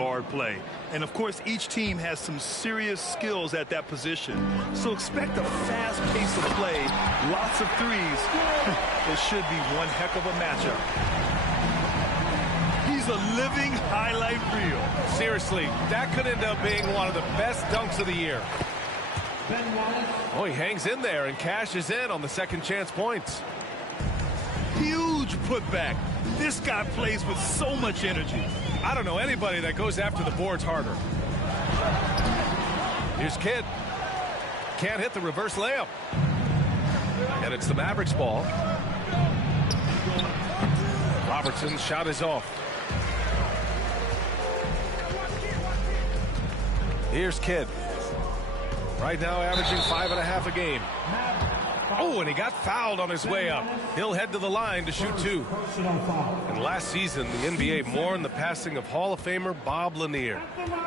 guard play. And, of course, each team has some serious skills at that position. So expect a fast pace of play, lots of threes. It should be one heck of a matchup. He's a living highlight reel. Seriously, that could end up being one of the best dunks of the year. Oh, he hangs in there and cashes in on the second chance points. Huge putback. This guy plays with so much energy. I don't know anybody that goes after the boards harder. Here's Kidd. Can't hit the reverse layup. And it's the Mavericks ball. Robertson's shot is off. Here's Kidd. Right now averaging 5.5 a game. Oh, and he got fouled on his way up. He'll head to the line to shoot 2. And last season, the NBA mourned the passing of Hall of Famer Bob Lanier.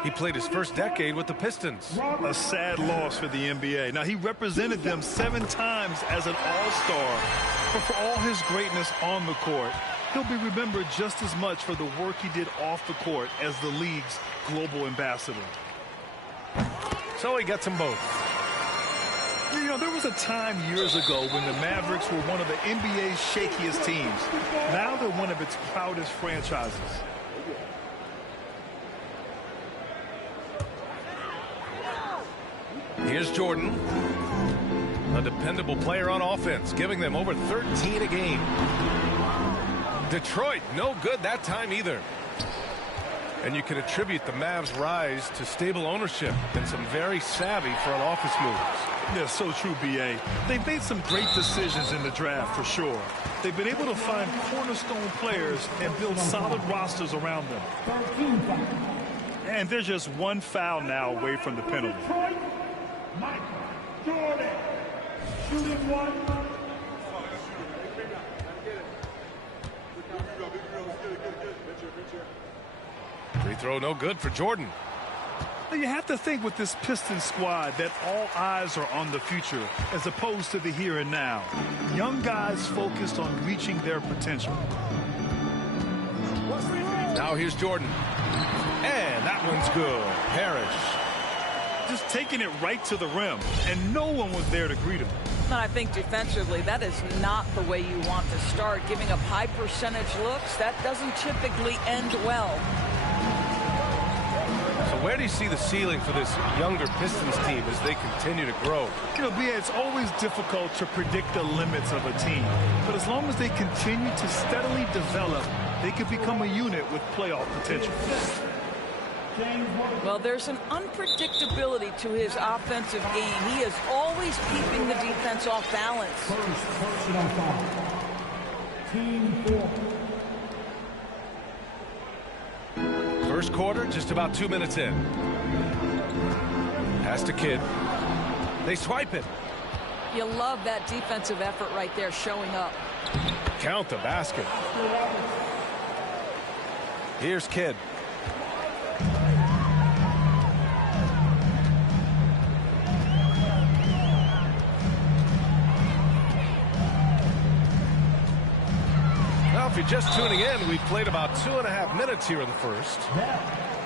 He played his first decade with the Pistons. A sad loss for the NBA. Now, he represented them 7 times as an all-star. But for all his greatness on the court, he'll be remembered just as much for the work he did off the court as the league's global ambassador. So he gets them both. You know, there was a time years ago when the Mavericks were one of the NBA's shakiest teams. Now they're one of its proudest franchises. Here's Jordan. A dependable player on offense, giving them over 13 a game. Detroit, no good that time either. And you can attribute the Mavs' rise to stable ownership and some very savvy front office moves. Yeah, so true, B.A. They've made some great decisions in the draft, for sure. They've been able to find cornerstone players and build solid rosters around them. And they're just one foul now away from the penalty. Jordan, shooting one. Free throw no good for Jordan. You have to think with this Pistons squad that all eyes are on the future as opposed to the here and now. Young guys focused on reaching their potential. Now here's Jordan. And that one's good. Parrish. Just taking it right to the rim, and no one was there to greet him. And I think defensively, that is not the way you want to start. Giving up high percentage looks, that doesn't typically end well. So where do you see the ceiling for this younger Pistons team as they continue to grow? You know, B.A., it's always difficult to predict the limits of a team. But as long as they continue to steadily develop, they could become a unit with playoff potential. Well, there's an unpredictability to his offensive game. He is always keeping the defense off balance. Personal foul. Team 4. First quarter, just about 2 minutes in. Pass to Kidd. They swipe it. You love that defensive effort right there showing up. Count the basket. Here's Kidd. Now, if you're just tuning in, we've played about 2.5 minutes here in the first.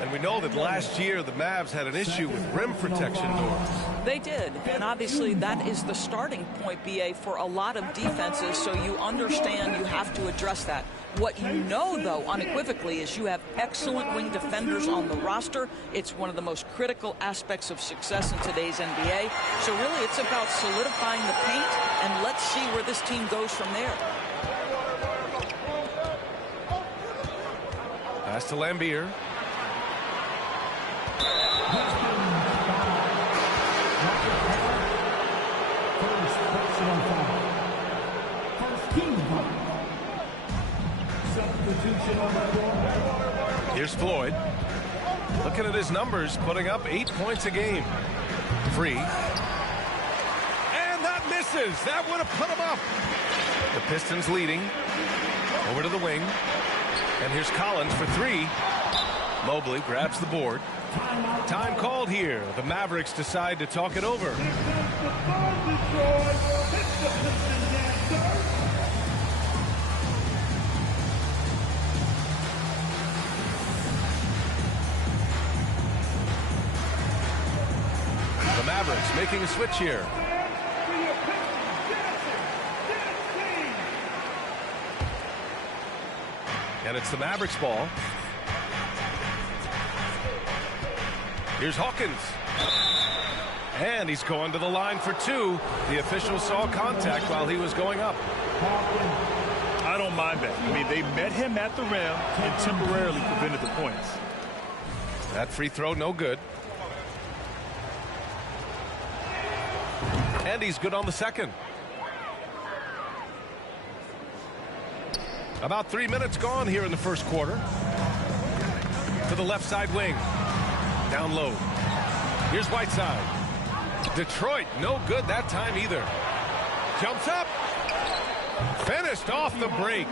And we know that last year the Mavs had an issue with rim protection doors. They did, and obviously that is the starting point, B.A., for a lot of defenses, so you understand you have to address that. What you know, though, unequivocally, is you have excellent wing defenders on the roster. It's one of the most critical aspects of success in today's NBA. So really, it's about solidifying the paint, and let's see where this team goes from there. Pass to Lambier. Here's Floyd. Looking at his numbers, putting up 8 points a game. Free. And that misses. That would have put him up. The Pistons leading. Over to the wing. And here's Collins for 3. Mobley grabs the board. Time called here. The Mavericks decide to talk it over. Mavericks making a switch here. And it's the Mavericks ball. Here's Hawkins. And he's going to the line for two. The official saw contact while he was going up. I don't mind that. I mean, they met him at the rim and temporarily prevented the points. That free throw, no good. And he's good on the second. About 3 minutes gone here in the first quarter. To the left side wing. Down low. Here's Whiteside. Detroit, no good that time either. Jumps up. Finished off the break.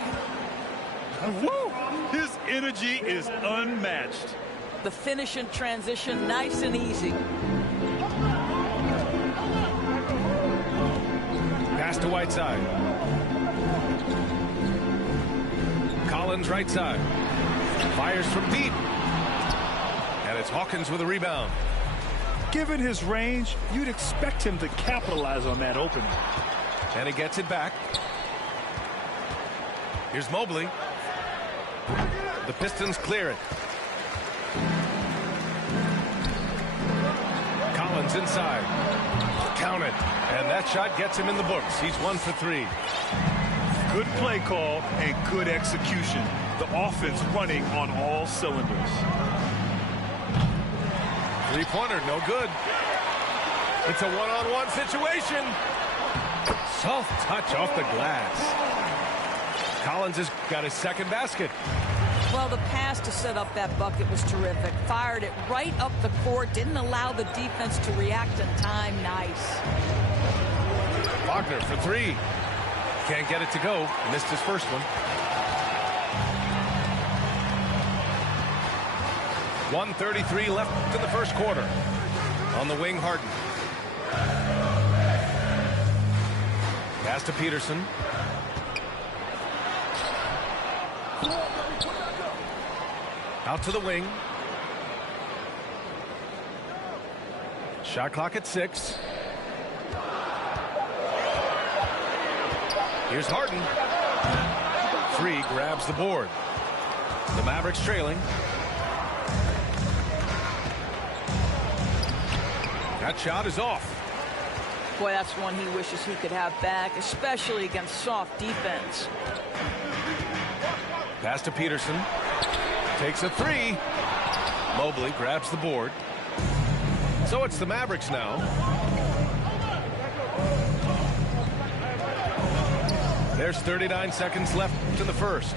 Woo! His energy is unmatched. The finish in transition, nice and easy. Pass to Whiteside. Collins right side. Fires from deep. And it's Hawkins with a rebound. Given his range, you'd expect him to capitalize on that opening. And he gets it back. Here's Mobley. The Pistons clear it. Collins inside. Count it. And that shot gets him in the books. He's 1 for 3. Good play call and good execution. The offense running on all cylinders. Three-pointer, no good. It's a one-on-one situation. Soft touch off the glass. Collins has got his second basket. Well, the pass to set up that bucket was terrific. Fired it right up the court. Didn't allow the defense to react in time. Nice. Wagner for three. Can't get it to go. Missed his first one. 1:33 left in the first quarter. On the wing, Harden. Pass to Peterson. Out to the wing. Shot clock at 6. Here's Harden. 3 grabs the board. The Mavericks trailing. That shot is off. Boy, that's one he wishes he could have back, especially against soft defense. Pass to Peterson. Takes a 3. Mobley grabs the board. So it's the Mavericks now. There's 39 seconds left in the first.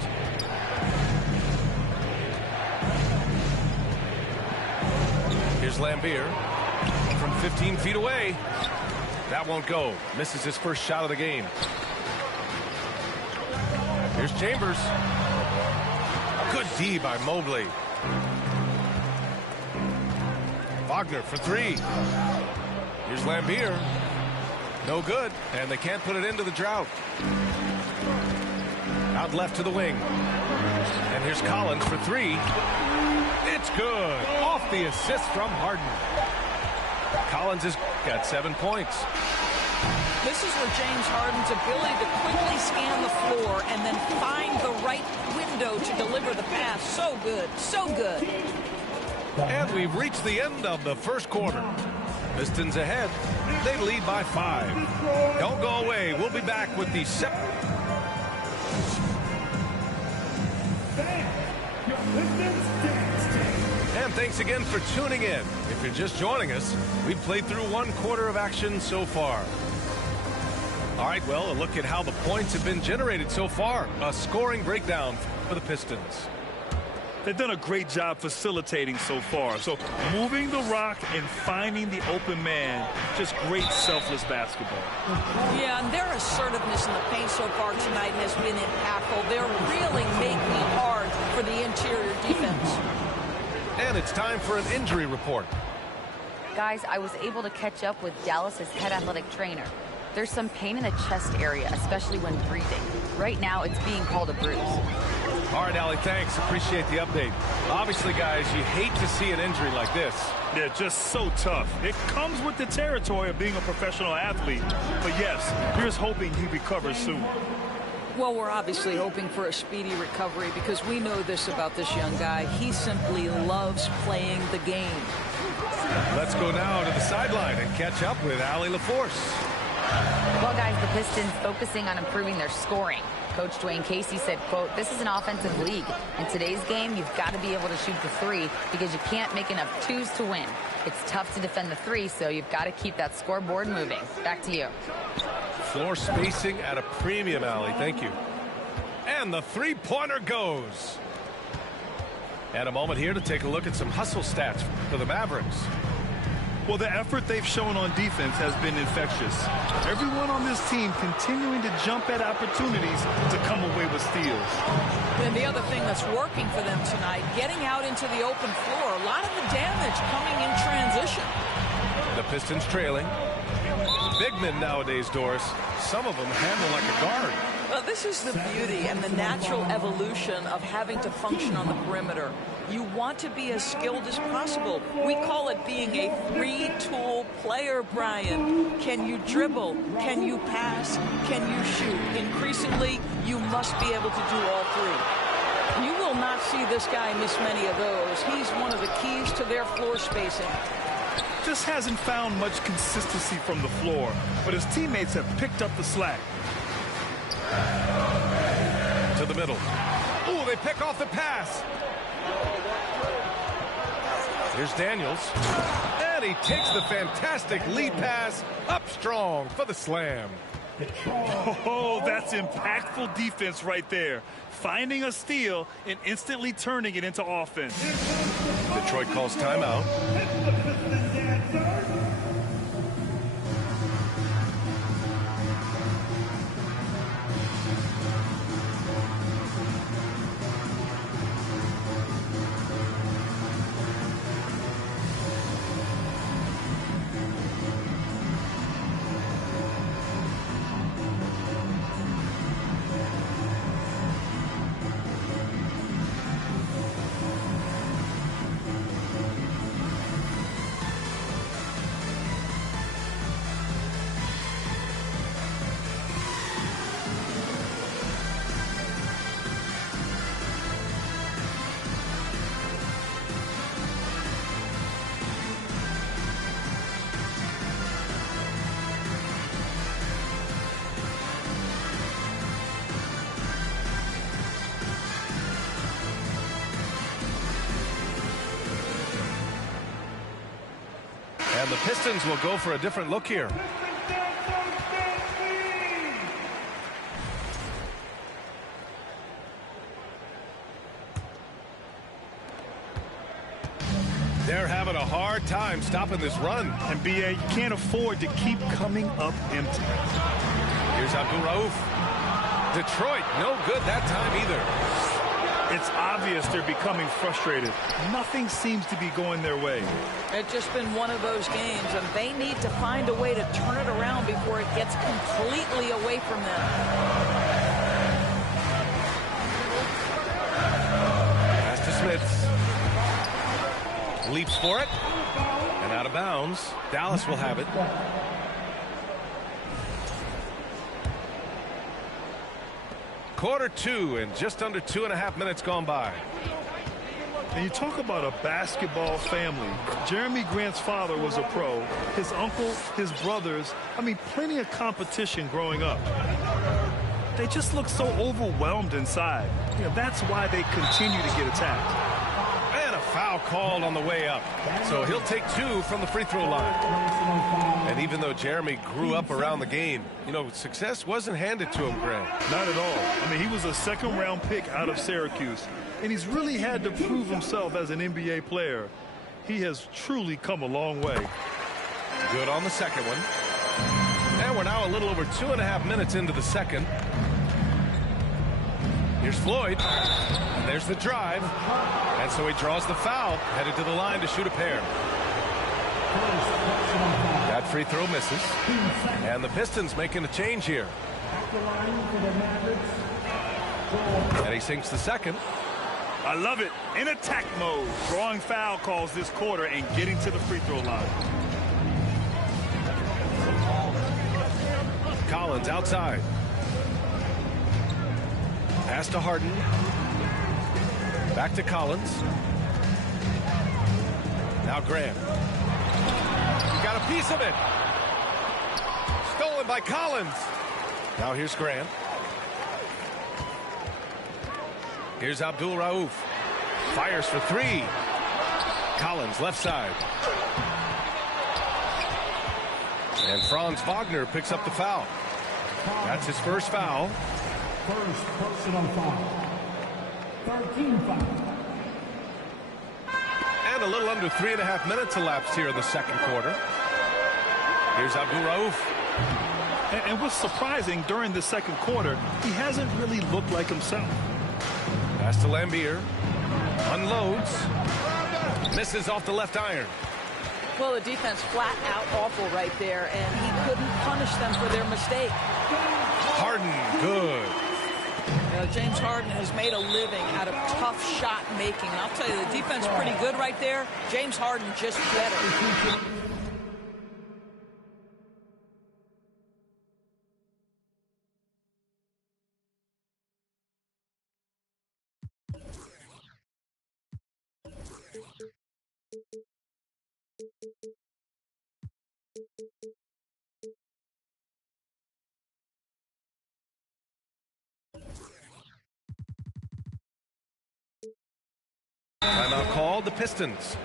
Here's Lambier from 15 feet away. That won't go. Misses his first shot of the game. Here's Chambers. Good D by Mobley. Wagner for 3. Here's Lambier. No good, and they can't put it into the drought. Out left to the wing. And here's Collins for 3. It's good. Off the assist from Harden. Collins has got 7 points. This is where James Harden's ability to quickly scan the floor and then find the right window to deliver the pass. So good. So good. And we've reached the end of the first quarter. Pistons ahead. They lead by 5. Don't go away. We'll be back with the second. And thanks again for tuning in. If you're just joining us, we've played through 1 quarter of action so far. All right, well, a look at how the points have been generated so far. A scoring breakdown for the Pistons. They've done a great job facilitating so far. So moving the rock and finding the open man, just great selfless basketball. Yeah, and their assertiveness in the paint so far tonight has been impactful. They're really making it hard for the interior defense. And it's time for an injury report. Guys, I was able to catch up with Dallas's head athletic trainer. There's some pain in the chest area, especially when breathing. Right now, it's being called a bruise. All right, Allie, thanks. Appreciate the update. Obviously, guys, you hate to see an injury like this. Yeah, just so tough. It comes with the territory of being a professional athlete. But yes, here's hoping he recovers soon. Well, we're obviously hoping for a speedy recovery because we know this about this young guy. He simply loves playing the game. Let's go now to the sideline and catch up with Allie LaForce. Well, guys, the Pistons focusing on improving their scoring. Coach Dwayne Casey said, quote, "This is an offensive league. In today's game, you've got to be able to shoot the three because you can't make enough twos to win. It's tough to defend the three, so you've got to keep that scoreboard moving." Back to you. Floor spacing at a premium, Allie. Thank you. And the three-pointer goes. And a moment here to take a look at some hustle stats for the Mavericks. Well, the effort they've shown on defense has been infectious. Everyone on this team continuing to jump at opportunities to come away with steals. And the other thing that's working for them tonight, getting out into the open floor. A lot of the damage coming in transition. The Pistons trailing. Big men nowadays, Doris. Some of them handle like a guard. Well, this is the beauty and the natural evolution of having to function on the perimeter. You want to be as skilled as possible. We call it being a three-tool player, Brian. Can you dribble? Can you pass? Can you shoot? Increasingly, you must be able to do all three. You will not see this guy miss many of those. He's one of the keys to their floor spacing. Just hasn't found much consistency from the floor, but his teammates have picked up the slack. To the middle. Ooh, they pick off the pass. Here's Daniels. And he takes the fantastic lead pass up strong for the slam. Oh, that's impactful defense right there. Finding a steal and instantly turning it into offense. Detroit calls timeout. And the Pistons will go for a different look here. They're having a hard time stopping this run. And BA, you can't afford to keep coming up empty. Here's Abdul Rauf. Detroit, no good that time either. It's obvious they're becoming frustrated. Nothing seems to be going their way. It's just been one of those games, and they need to find a way to turn it around before it gets completely away from them. Pass to Smith. Leaps for it. And out of bounds. Dallas will have it. Quarter two and just under 2.5 minutes gone by. And you talk about a basketball family. Jeremy Grant's father was a pro. His uncle, his brothers, I mean, plenty of competition growing up. They just look so overwhelmed inside. You know, that's why they continue to get attacked. And a foul called on the way up. So he'll take two from the free throw line. And even though Jeremy grew up around the game, you know, success wasn't handed to him, Grant. Not at all. I mean, he was a second-round pick out of Syracuse. And he's really had to prove himself as an NBA player. He has truly come a long way. Good on the second one. And we're now a little over 2.5 minutes into the second. Here's Floyd. And there's the drive. And so he draws the foul, headed to the line to shoot a pair. That free throw misses. And the Pistons making a change here. And he sinks the second. I love it. In attack mode. Drawing foul calls this quarter and getting to the free throw line. Collins outside. Pass to Harden. Back to Collins. Now Graham. He got a piece of it. Stolen by Collins. Now here's Graham. Here's Abdul Rauf. Fires for three. Collins left side. And Franz Wagner picks up the foul. That's his first foul. First personal foul. 13 foul. And a little under 3.5 minutes elapsed here in the second quarter. Here's Abdul Rauf. And what's surprising during the second quarter, he hasn't really looked like himself. Pass to Lambier. Unloads. Misses off the left iron. Well, the defense flat out awful right there, and he couldn't punish them for their mistake. Harden, good. James Harden has made a living out of tough shot making. I'll tell you, the defense pretty good right there. James Harden just better. Timeout called, the Pistons.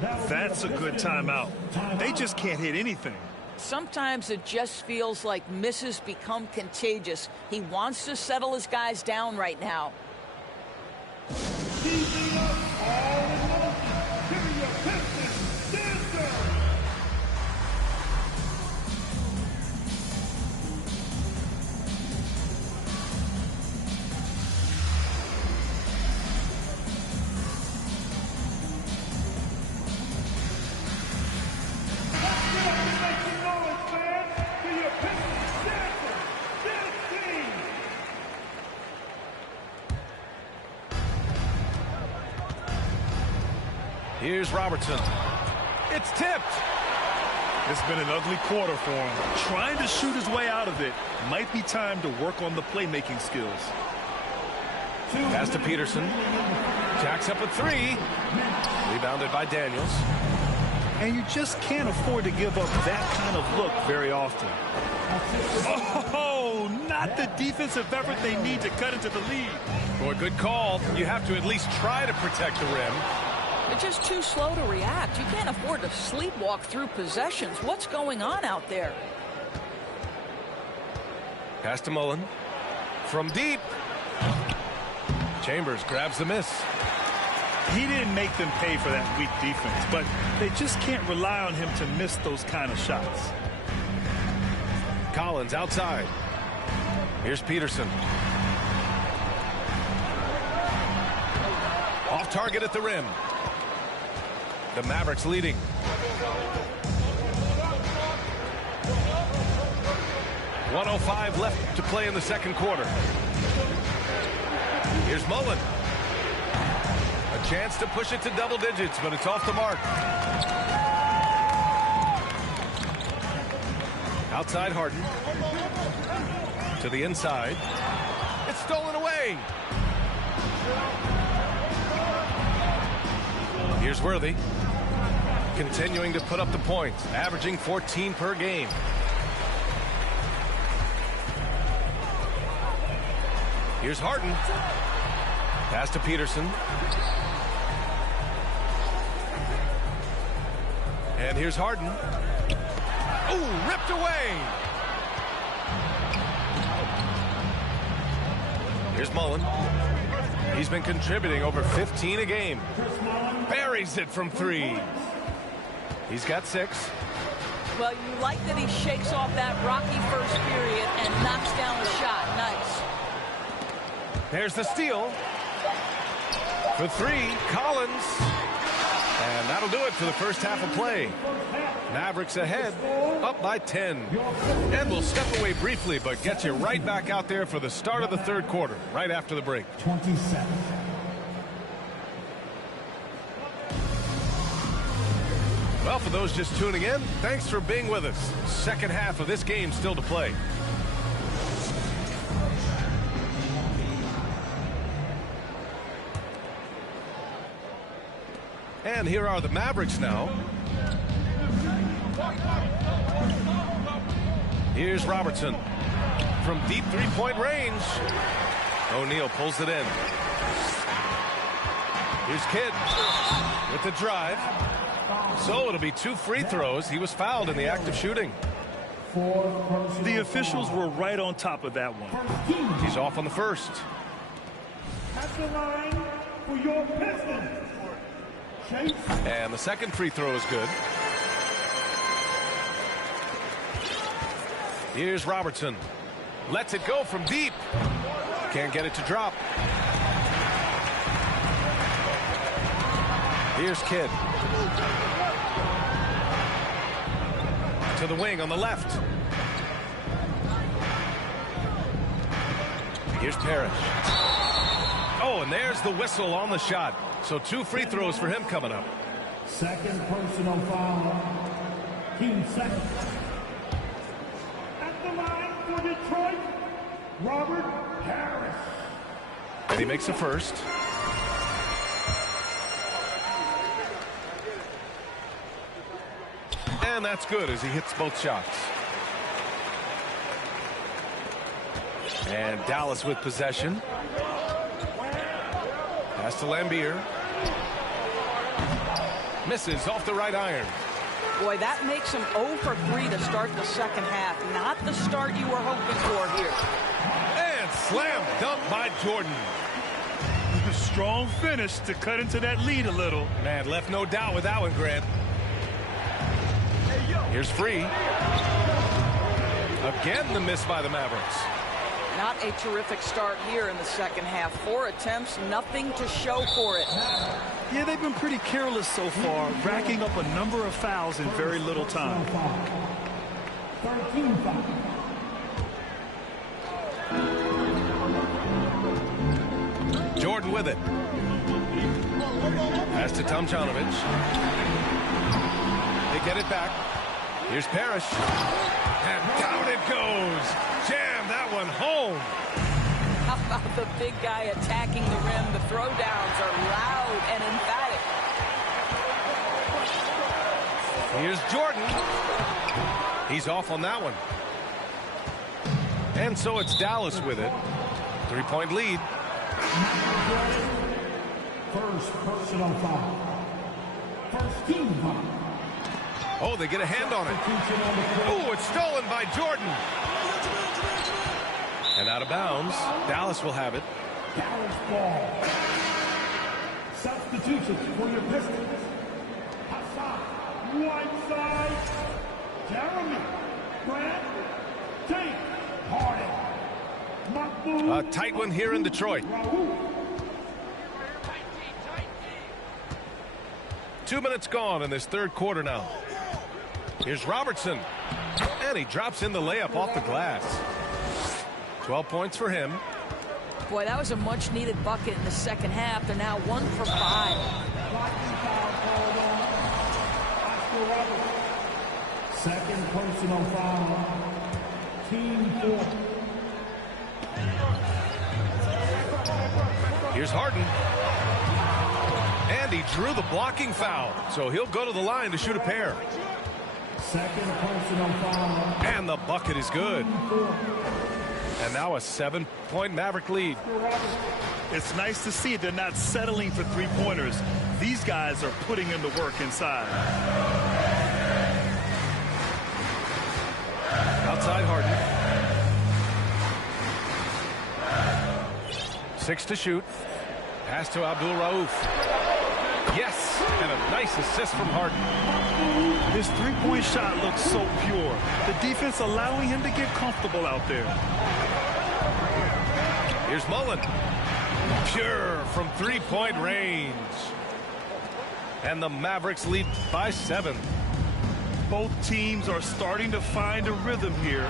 That's a good timeout. They just can't hit anything. Sometimes it just feels like misses become contagious. He wants to settle his guys down right now. Here's Robertson. It's tipped. It's been an ugly quarter for him. Trying to shoot his way out of it. Might be time to work on the playmaking skills. Pass to Peterson. Jacks up a three. Rebounded by Daniels. And you just can't afford to give up that kind of look very often. Oh, not the defensive effort they need to cut into the lead. Boy, good call. You have to at least try to protect the rim. They're just too slow to react. You can't afford to sleepwalk through possessions. What's going on out there? Pass to Mullen. From deep. Chambers grabs the miss. He didn't make them pay for that weak defense, but they just can't rely on him to miss those kind of shots. Collins outside. Here's Peterson. Off target at the rim. The Mavericks leading. .105 left to play in the second quarter. Here's Mullen. A chance to push it to double digits, but it's off the mark. Outside Harden. To the inside. It's stolen away. Here's Worthy. Continuing to put up the points, averaging 14 per game. Here's Harden. Pass to Peterson. And here's Harden. Ooh, ripped away. Here's Mullen. He's been contributing over 15 a game. Buries it from three. He's got 6. Well, you like that he shakes off that rocky first period and knocks down the shot. Nice. There's the steal. For 3, Collins. And that'll do it for the first half of play. Mavericks ahead, up by 10. And we'll step away briefly, but get you right back out there for the start of the third quarter, right after the break. 27. Well, for those just tuning in, thanks for being with us. Second half of this game still to play. And here are the Mavericks now. Here's Robertson from deep three-point range. O'Neal pulls it in. Here's Kidd with the drive. So it'll be 2 free throws. He was fouled in the act of shooting. The officials were right on top of that one. He's off on the first. At the line for your Pistons. And the second free throw is good. Here's Robertson. Lets it go from deep. Can't get it to drop. Here's Kidd. To the wing on the left. Here's Parrish. Oh, and there's the whistle on the shot. So 2 free throws for him coming up. Second personal foul. Team second. At the line for Detroit, Robert Parrish. And he makes a first. And that's good as he hits both shots. And Dallas with possession. Pass to Lambier. Misses off the right iron. Boy, that makes him 0 for 3 to start the second half. Not the start you were hoping for here. And slam dunk by Jordan. Strong finish to cut into that lead a little. Man, left no doubt with that one, Grant. Here's Free. Again, the miss by the Mavericks. Not a terrific start here in the second half. 4 attempts, nothing to show for it. Yeah, they've been pretty careless so far, racking up a number of fouls in very little time. 13 fouls. Jordan with it. Pass to Tomjanovich. They get it back. Here's Parrish. And down it goes. Jam that one home. How about the big guy attacking the rim? The throwdowns are loud and emphatic. Here's Jordan. He's off on that one. And so it's Dallas with it. 3-point lead. First personal foul. First team foul. Oh, they get a hand on it. Oh, it's stolen by Jordan. And out of bounds. Dallas will have it. Dallas ball. Substitutions for your Pistons. Hassan, Whiteside, Jeremy, Grant, Tate, Harden, Mahmoud. A tight one here in Detroit. 2 minutes gone in this third quarter now. Here's Robertson. And he drops in the layup off the glass. 12 points for him. Boy, that was a much-needed bucket in the second half. They're now 1 for 5. Second personal foul. Team 4. Here's Harden. And he drew the blocking foul. So he'll go to the line to shoot a pair. Second personal foul. And the bucket is good. And now a 7-point Maverick lead. It's nice to see they're not settling for three-pointers. These guys are putting in the work inside. Outside Harden. 6 to shoot. Pass to Abdul Rauf. Yes, and a nice assist from Harden. His three-point shot looks so pure. The defense allowing him to get comfortable out there. Here's Mullen. Pure from three-point range. And the Mavericks lead by 7. Both teams are starting to find a rhythm here.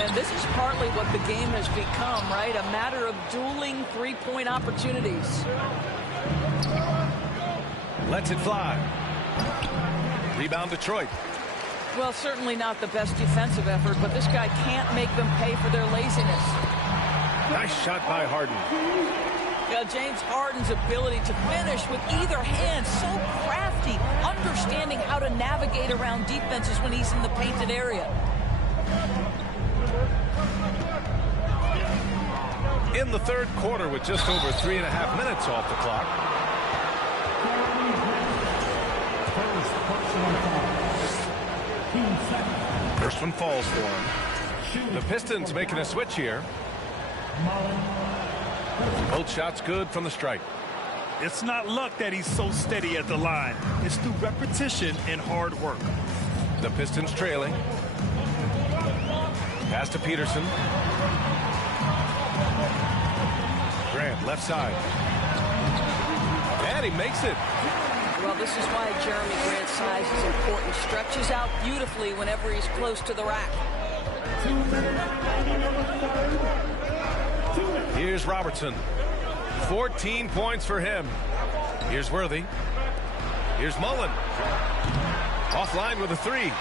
And this is partly what the game has become, right? A matter of dueling three-point opportunities. Lets it fly. Rebound Detroit. Well, certainly not the best defensive effort, but this guy can't make them pay for their laziness. Nice shot by Harden. Yeah, James Harden's ability to finish with either hand, so crafty, understanding how to navigate around defenses when he's in the painted area. In the third quarter with just over 3.5 minutes off the clock. First one falls for him. The Pistons making a switch here. Both shots good from the stripe. It's not luck that he's so steady at the line. It's through repetition and hard work. The Pistons trailing. Pass to Peterson. Grant, left side. And he makes it. Well, this is why Jeremy Grant's size is important. Stretches out beautifully whenever he's close to the rack. Here's Robertson. 14 points for him. Here's Worthy. Here's Mullen. Offline with a 3. You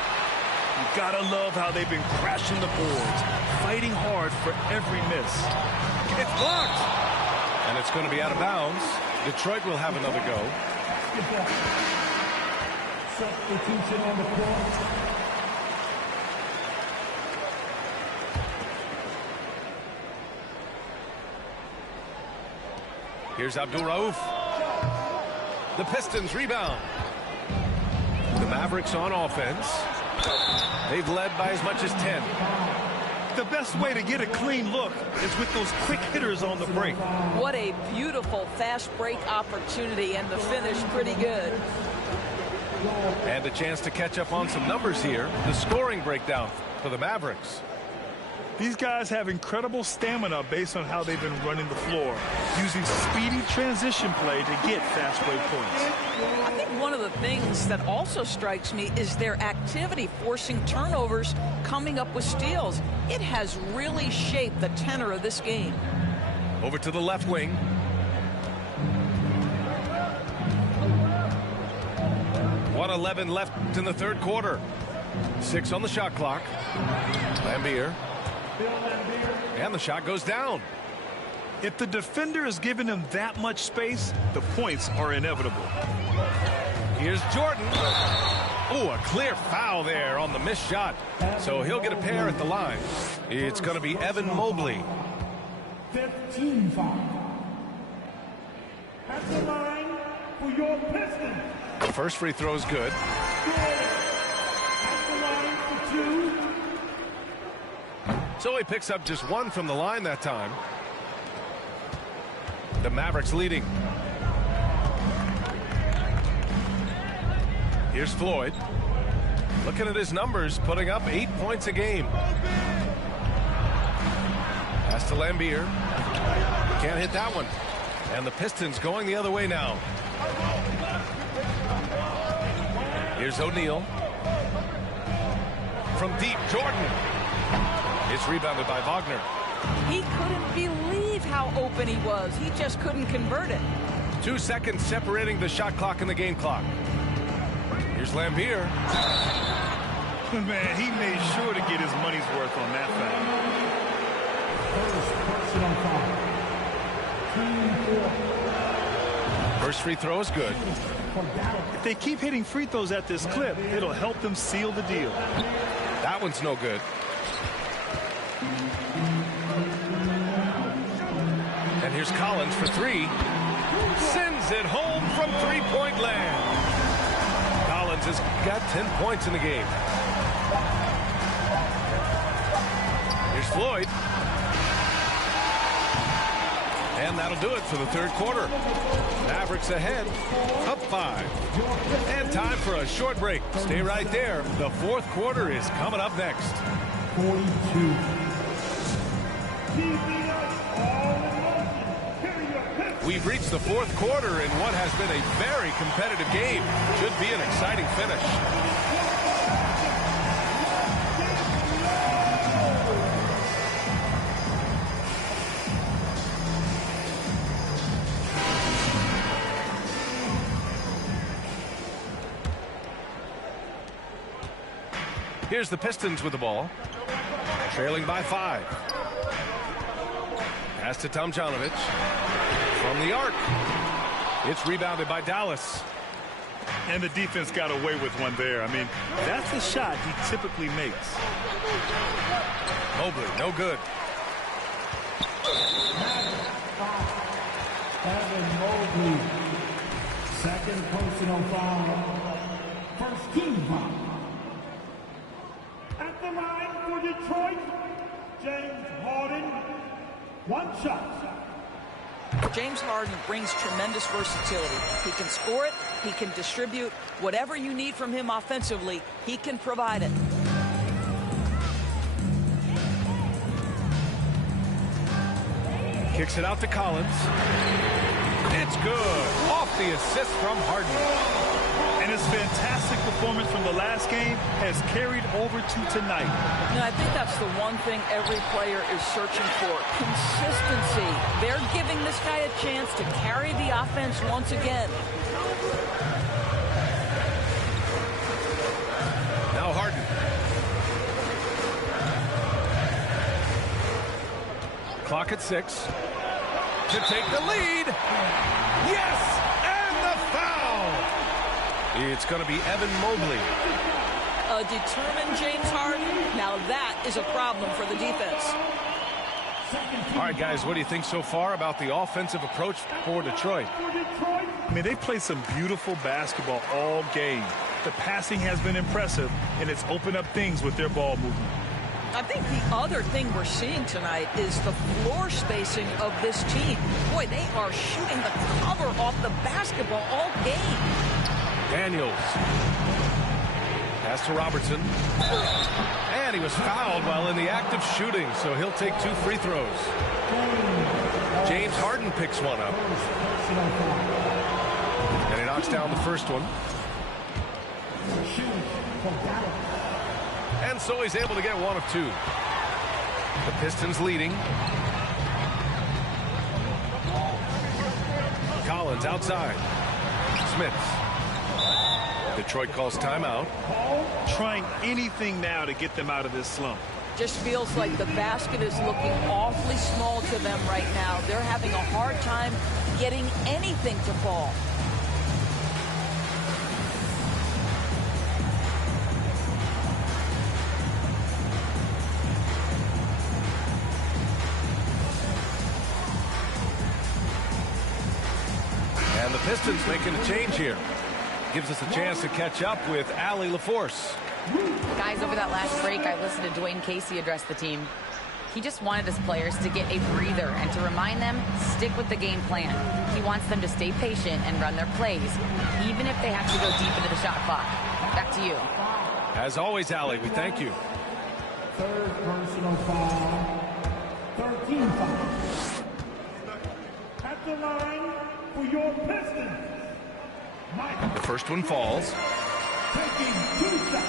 gotta love how they've been crashing the boards, fighting hard for every miss. It's blocked. And it's going to be out of bounds. Detroit will have another go. Substitution on the court. Here's Abdul Rauf. The Pistons rebound. The Mavericks on offense. They've led by as much as 10. The best way to get a clean look is with those quick hitters on the break. What a beautiful fast break opportunity, and the finish pretty good. And a chance to catch up on some numbers here. The scoring breakdown for the Mavericks. These guys have incredible stamina based on how they've been running the floor, using speedy transition play to get fast break points. I think one of the things that also strikes me is their activity forcing turnovers, coming up with steals. It has really shaped the tenor of this game. Over to the left wing. .111 left in the third quarter. 6 on the shot clock. Lambier. And the shot goes down. If the defender is giving him that much space, the points are inevitable. Here's Jordan. Oh, a clear foul there on the missed shot. So he'll get a pair at the line. It's going to be Evan Mobley. 15 foul. At the line for your Pistons. The first free throw is good. At the line for 2. So he picks up just 1 from the line that time. The Mavericks leading. Here's Floyd. Looking at his numbers, putting up 8 points a game. Pass to Lambier. Can't hit that one. And the Pistons going the other way now. Here's O'Neal. From deep, Jordan. It's rebounded by Wagner. He couldn't believe how open he was. He just couldn't convert it. 2 seconds separating the shot clock and the game clock. Here's Lambier. Man, he made sure to get his money's worth on that foul. First free throw is good. If they keep hitting free throws at this clip, it'll help them seal the deal. That one's no good. And here's Collins for 3. Sends it home from three-point land. Collins has got 10 points in the game. Here's Floyd. And that'll do it for the third quarter. Mavericks ahead, up 5. And time for a short break. Stay right there. The fourth quarter is coming up next. 42. We've reached the fourth quarter in what has been a very competitive game. Should be an exciting finish. Here's the Pistons with the ball, trailing by 5. Pass to Tomjanovich from the arc. It's rebounded by Dallas. And the defense got away with one there. I mean, that's a shot he typically makes. Mobley, no good. Evan Mobley, second personal foul, first team foul. At the line for Detroit, James Harden, 1 shot. James Harden brings tremendous versatility. He can score it, he can distribute. Whatever you need from him offensively, he can provide it. Kicks it out to Collins. It's good. Off the assist from Harden. And his fantastic performance from the last game has carried over to tonight. You know, I think that's the one thing every player is searching for. Consistency. They're giving this guy a chance to carry the offense once again. Now Harden. Clock at 6. To take the lead. Yes! And the foul! It's going to be Evan Mobley. A determined James Harden. Now that is a problem for the defense. All right, guys, what do you think so far about the offensive approach for Detroit? I mean, they played some beautiful basketball all game. The passing has been impressive, and it's opened up things with their ball movement. I think the other thing we're seeing tonight is the floor spacing of this team. Boy, they are shooting the cover off the basketball all game. Daniels. Pass to Robertson. And he was fouled while in the act of shooting, so he'll take 2 free throws. James Harden picks one up. And he knocks down the first one. And so he's able to get 1 of 2. The Pistons leading. Collins outside. Smith. Detroit calls timeout. Trying anything now to get them out of this slump. Just feels like the basket is looking awfully small to them right now. They're having a hard time getting anything to fall. And the Pistons making a change here. Gives us a chance to catch up with Allie LaForce. Guys, over that last break, I listened to Dwayne Casey address the team. He just wanted his players to get a breather and to remind them, stick with the game plan. He wants them to stay patient and run their plays, even if they have to go deep into the shot clock. Back to you. As always, Allie, we thank you. Third personal foul, 13 fouls. At the line for your Pistons, Mike. The first one falls. Taking 2 shots.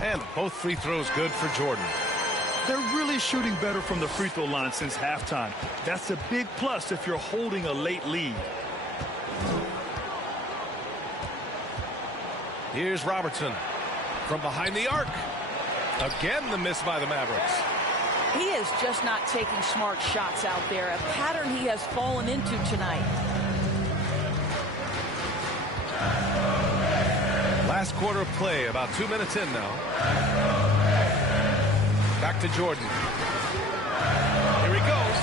And both free throws good for Jordan. They're really shooting better from the free throw line since halftime. That's a big plus if you're holding a late lead. Here's Robertson from behind the arc. Again, the miss by the Mavericks. He is just not taking smart shots out there, a pattern he has fallen into tonight. Last quarter of play, about 2 minutes in now. Back to Jordan. Here he goes.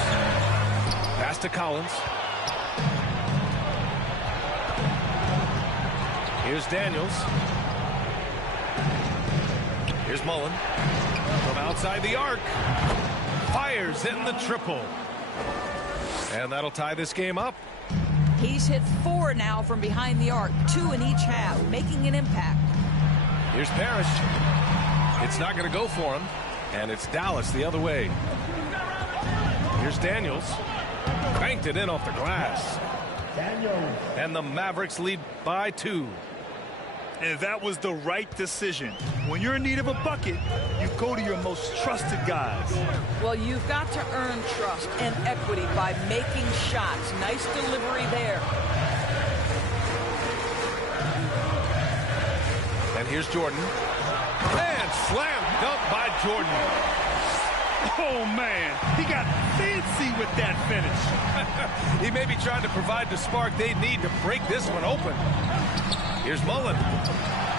Pass to Collins. Here's Daniels. Here's Mullen. From outside the arc. Fires in the triple. And that'll tie this game up. He's hit 4 now from behind the arc, 2 in each half, making an impact. Here's Parrish. It's not going to go for him, and it's Dallas the other way. Here's Daniels. Banked it in off the glass. And the Mavericks lead by 2. And that was the right decision. When you're in need of a bucket, you go to your most trusted guys. Well, you've got to earn trust and equity by making shots. Nice delivery there. And here's Jordan. And slam dunk by Jordan. Oh, man. He got fancy with that finish. He may be trying to provide the spark they need to break this one open. Here's Mullen.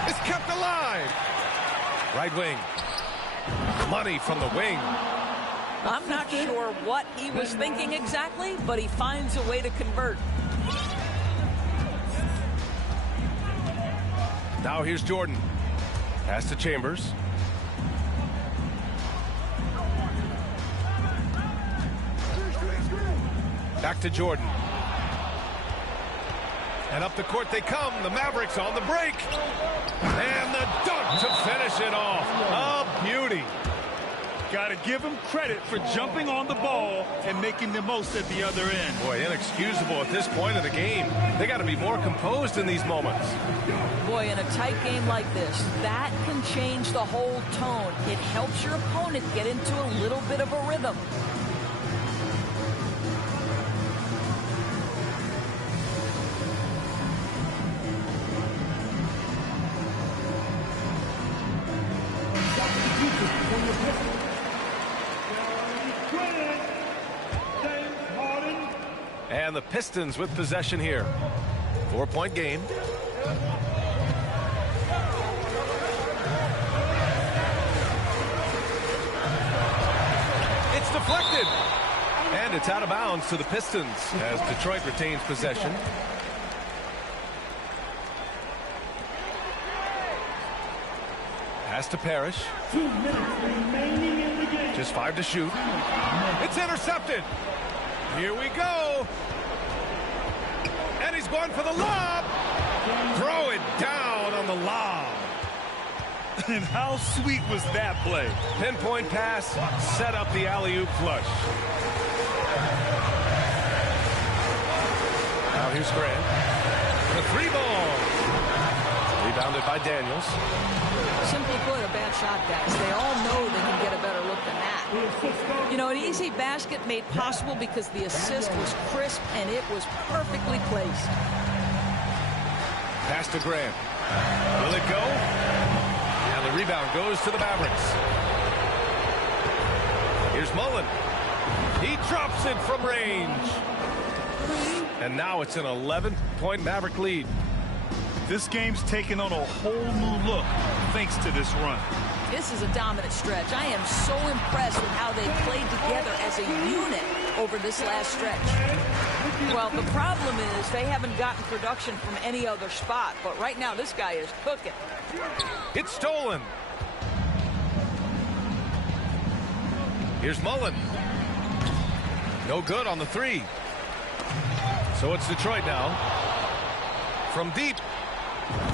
It's kept alive. Right wing. Money from the wing. I'm not sure what he was thinking exactly, but he finds a way to convert. Now here's Jordan. Pass to Chambers. Back to Jordan. And up the court they come. The Mavericks on the break. And the dunk to finish it off. A beauty. Got to give him credit for jumping on the ball and making the most at the other end. Boy, inexcusable at this point of the game. They got to be more composed in these moments. Boy, in a tight game like this, that can change the whole tone. It helps your opponent get into a little bit of a rhythm. And the Pistons with possession here. 4-point game. It's deflected. And it's out of bounds to the Pistons as Detroit retains possession. Pass to Parrish. 2 minutes remaining in the game. Just 5 to shoot. It's intercepted. Here we go. And he's going for the lob. Throw it down on the lob. And how sweet was that play? Pinpoint pass, set up the alley-oop flush. Now here's Grant. The 3-ball. Rebounded by Daniels. Simply put, a bad shot, guys. They all know they can get a better look than that. You know, an easy basket made possible because the assist was crisp and it was perfectly placed. Pass to Grant. Will it go? And the rebound goes to the Mavericks. Here's Mullen. He drops it from range. And now it's an 11-point Maverick lead. This game's taken on a whole new look thanks to this run. This is a dominant stretch. I am so impressed with how they played together as a unit over this last stretch. Well, the problem is they haven't gotten production from any other spot, but right now this guy is cooking. It's stolen. Here's Mullen. No good on the 3. So it's Detroit now. From deep.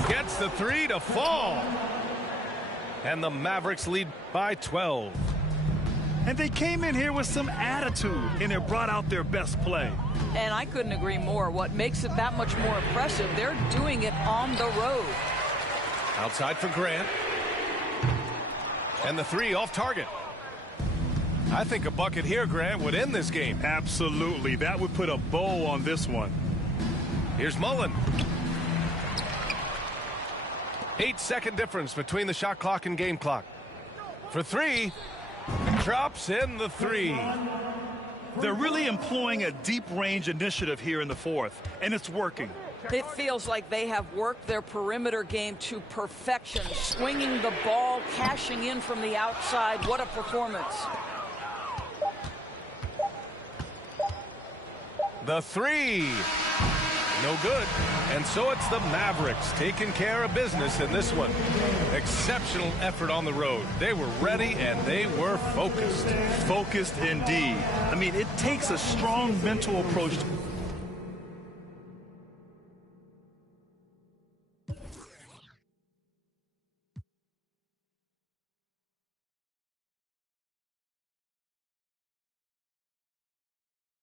Gets the 3 to fall. And the Mavericks lead by 12. And they came in here with some attitude, and it brought out their best play. And I couldn't agree more. What makes it that much more impressive, they're doing it on the road. Outside for Grant. And the 3 off target. I think a bucket here, Grant, would end this game. Absolutely. That would put a bow on this one. Here's Mullen. 8-second difference between the shot clock and game clock. For 3, drops in the 3. They're really employing a deep range initiative here in the 4th, and it's working. It feels like they have worked their perimeter game to perfection, swinging the ball, cashing in from the outside. What a performance. The 3. No good. And so it's the Mavericks taking care of business in this one. Exceptional effort on the road. They were ready and they were focused. Focused indeed. I mean, it takes a strong mental approach to